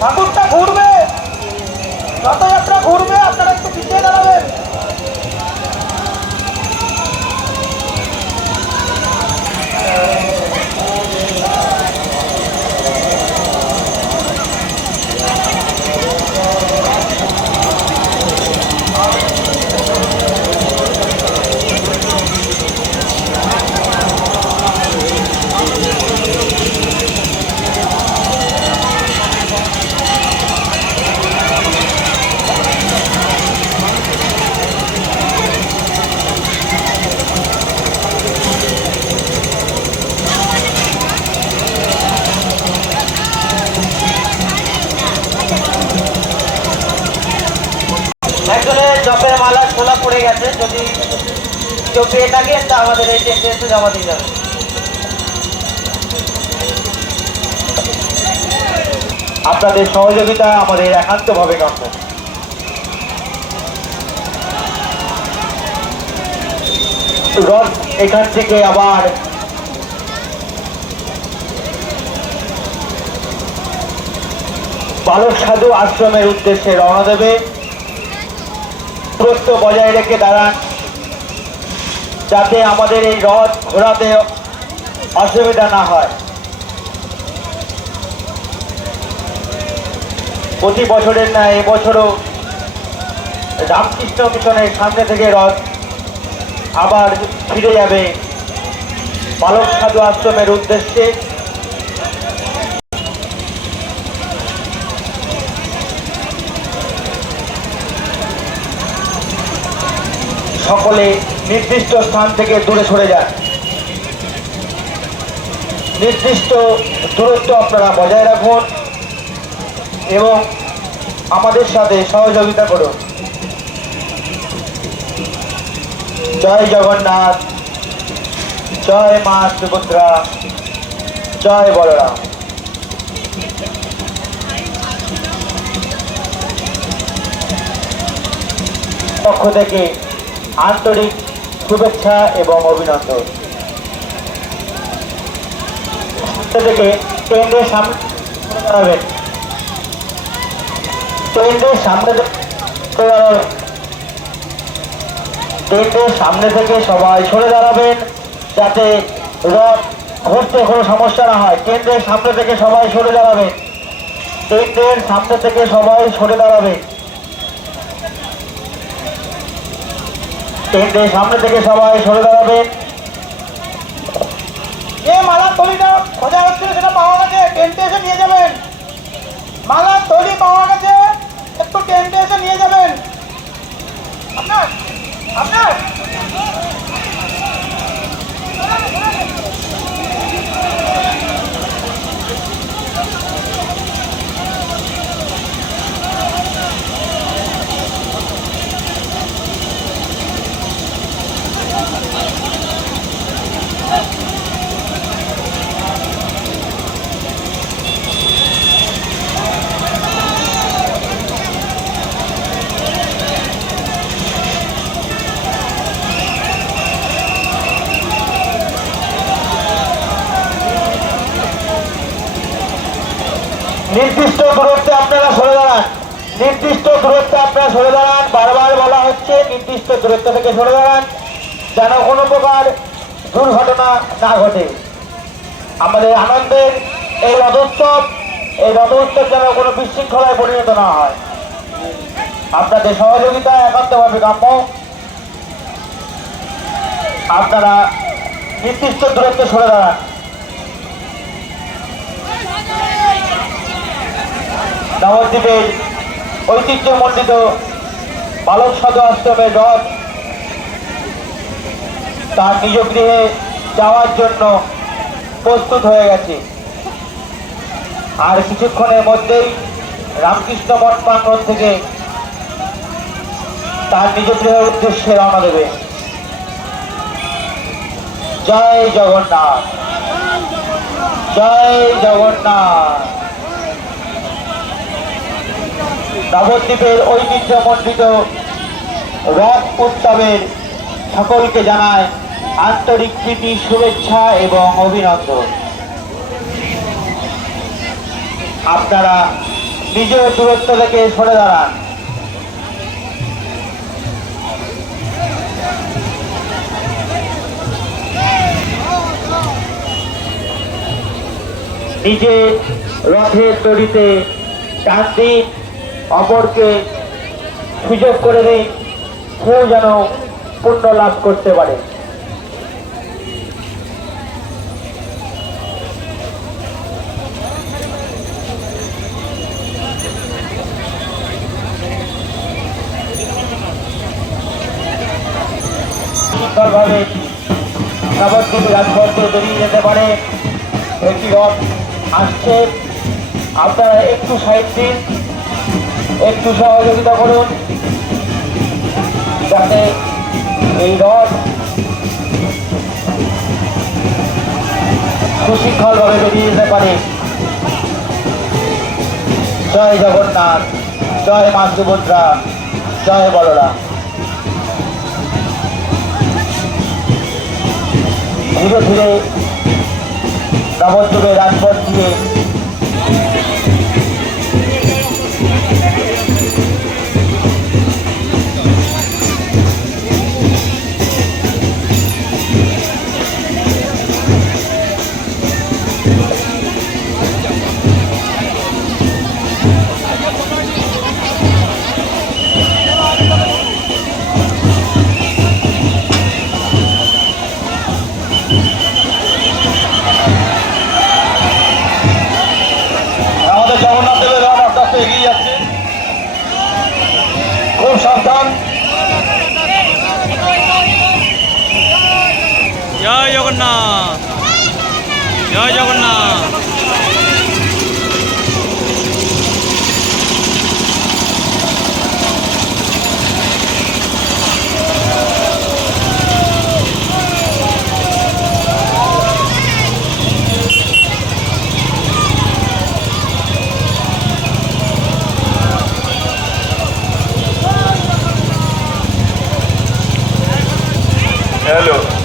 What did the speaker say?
ঠাকুরটা ঘুরবে, রথযাত্রা ঘুরবে, আপনারা একটু পিছিয়ে দাঁড়াবেন। একজনের জপের মালা খোলা পড়ে গেছে, যদি কেউ পেয়ে থাকেন তা আমাদের এই টেন্টে এসে জমা দিয়ে যাবে। আপনাদের সহযোগিতা আমাদের একান্তভাবে কাম্য। রথ এখান থেকে আবার বালক সাধু আশ্রমের উদ্দেশ্যে রওনা দেবে। দূরত্ব বজায় রেখে দাঁড়ান, যাতে আমাদের এই রথ ঘোরাতে অসুবিধা না হয়। প্রতি বছরের ন্যায় এবছরও রামকৃষ্ণ মিশনের সামনে থেকে রথ আবার ফিরে যাবে বালক সাধু আশ্রমের উদ্দেশ্যে। সকলে নির্দিষ্ট স্থান থেকে দূরে সরে যান। নির্দিষ্ট দূরত্ব আপনারা বজায় রাখুন এবং আমাদের সাথে সহযোগিতা করুন। জয় জগন্নাথ, জয় মা সুভদ্রা, জয় বলরাম। পক্ষ থেকে আন্তরিক শুভেচ্ছা এবং অভিনন্দন। থেকে কেন্দ্রের সামনে দাঁড়াবেন, কেন্দ্রের সামনে কেন্দ্রের সামনে থেকে সবাই সরে দাঁড়াবেন, যাতে রথ ঘুরতে কোনো সমস্যা না হয়। কেন্দ্রের সামনে থেকে সবাই সরে দাঁড়াবেন, কেন্দ্রের সামনে থেকে সবাই সরে দাঁড়াবেন, কেন্দ্রের সামনে থেকে সবাই সরে দাঁড়াবেন। যে মালার থলিটা খোঁজা হচ্ছিল সেটা পাওয়া গেছে, টেন্টে এসে নিয়ে যাবেন। মালার থলি পাওয়া গেছে, একটু টেন্টে এসে নিয়ে যাবেন। আপনার আপনার নির্দিষ্ট দূরত্বে আপনারা সরে দাঁড়ান, নির্দিষ্ট দূরত্বে আপনারা সরে দাঁড়ান। বারবার বলা হচ্ছে নির্দিষ্ট দূরত্ব থেকে সরে দাঁড়ান, যেন কোনো প্রকার দুর্ঘটনা না ঘটে। আমাদের আনন্দের এই রথোৎসব যেন কোনো বিশৃঙ্খলায় পরিণত না হয়। আপনাদের সহযোগিতা একান্তভাবে কাম্য। আপনারা নির্দিষ্ট দূরত্বে সরে দাঁড়ান। নবদ্বীপের ঐতিহ্যমণ্ডিত বালক সাধু আশ্রমের রথ তার নিজ গৃহে যাওয়ার জন্য প্রস্তুত হয়ে গেছে। আর কিছুক্ষণের মধ্যেই রামকৃষ্ণ মঠ প্রাঙ্গণ থেকে তার নিজ গৃহের উদ্দেশ্যে রওনা দেবে। জয় জগন্নাথ, জয় জগন্নাথ। নবদ্বীপের ঐতিহ্যমণ্ডিত রথ উৎসবের সকলকে জানায় আন্তরিক প্রীতি, শুভেচ্ছা এবং অভিনন্দন। আপনারা নিজের দূরত্ব থেকে সরে দাঁড়ান। নিজে রথের দড়িতে টান দিন, অপরকে সুযোগ করে দিন, কেউ যেন পুণ্য লাভ করতে পারে। সুন্দরভাবে নবদ্বীপ রাজপথে বেরিয়ে যেতে পারে। একটি রথ আসছে, আপনারা একটু সাইড দিন, একটু সহযোগিতা করুন যাতে এই রথ সুশৃঙ্খলভাবে বেরিয়ে যেতে পারে। জয় জগন্নাথ, জয় মা সুভদ্রা, জয় বলরাম। ধীরে ধীরে নবদ্বীপের রাজপথ দিয়ে জগন্নাথ দেবের রথ আস্তে আস্তে এগিয়ে যাচ্ছে, খুব সাবধান। জয় জগন্নাথ, জয় জগন্নাথ। Hello.